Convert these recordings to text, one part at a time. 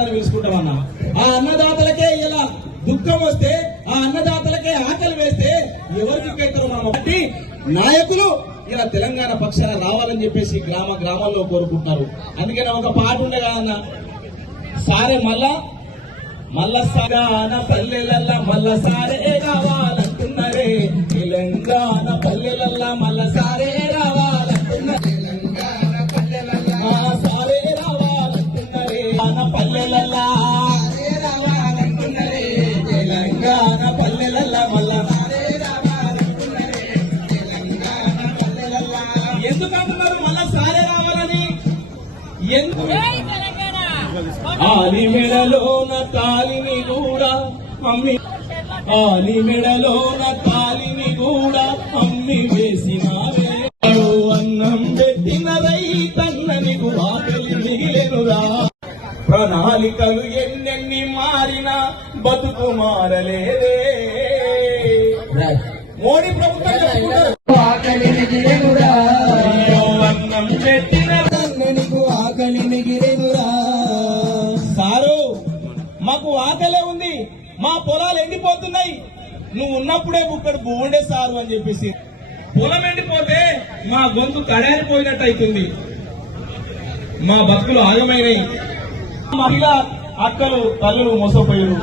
అన్నదాతలని పిలుచుకుంటామన్నా. ఆ అన్నదాతలకే ఇలా దుఃఖం వస్తే, ఆ అన్నదాతలకే ఆకలి వేస్తే ఎవరికి కైతారో మనం ఒకటి నాయకులు ఇలా తెలంగాణ పక్షాన రావాలని చెప్పేసి గ్రామాల్లో కోరుకుంటున్నారు. అందుకని ఒక పాట ఉండే కదన్నా, సారే మళ్ళా సాగాన పల్లెలల్లా మళ్ళా సారే రావాలంటున్నారే, తెలంగాణ పల్లెలల్లా మళ్ళా సారే రావాలంటున్నారే, సారే రావాలంటున్నారే, పల్లెలల్లా రావాలంటున్నారే, తెలంగాణ పల్లెలల్లా మళ్ళా సారే రావాలంటున్నారే, తెలంగాణ పల్లెలల్లా. ఎందుకంటున్నారు మళ్ళా సారే రావాలని? ఎందుకు? ఆలి మెడలోన తాలిని కూడా అమ్మి, ఆలి మెడలోన తాలిని కూడా అమ్మి వేసినావే, అన్నం పెట్టిన రైతన్నని ఆకలి మిగిలెనురా. ప్రణాళికలు ఎన్నెన్ని మారినా బతుకు మారలేదే. మోడీ ప్రభుత్వం ఆకలి మిగిలెనురా, అన్నం పెట్టిన ఆకలి మిగిలెనురా. సారు, మాకు ఆకలే ఉంది, మా పొలాలు ఎండిపోతున్నాయి, నువ్వు ఉన్నప్పుడే ఇక్కడ బోండే సారు అని చెప్పేసి. పొలం ఎండిపోతే మా గొంతు కడారిపోయినట్టు అవుతుంది, మా బతుకులు ఆగమైనవి. మహిళా అక్కలు తల్లులు మోసపోయారు.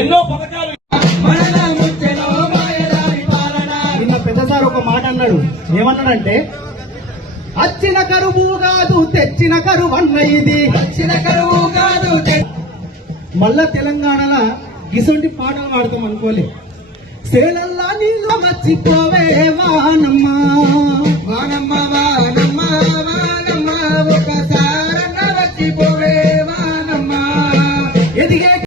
ఎన్నో పథకాలు. నిన్న పెద్ద సార్ ఒక మాట అన్నాడు. ఏమన్నాడంటే, వచ్చిన కరువు కాదు తెచ్చిన కరువు అన్న, ఇది వచ్చిన కరువు కాదు. మళ్ళా తెలంగాణలో గిసొంటి పాటలు పాడతాం అనుకోలే. సేలల్లా నీళ్ళు మర్చిపోవే వానమ్మ, వానమ్మ వానమ్మ వానమ్మ, ఒకసారన్న వచ్చిపోవే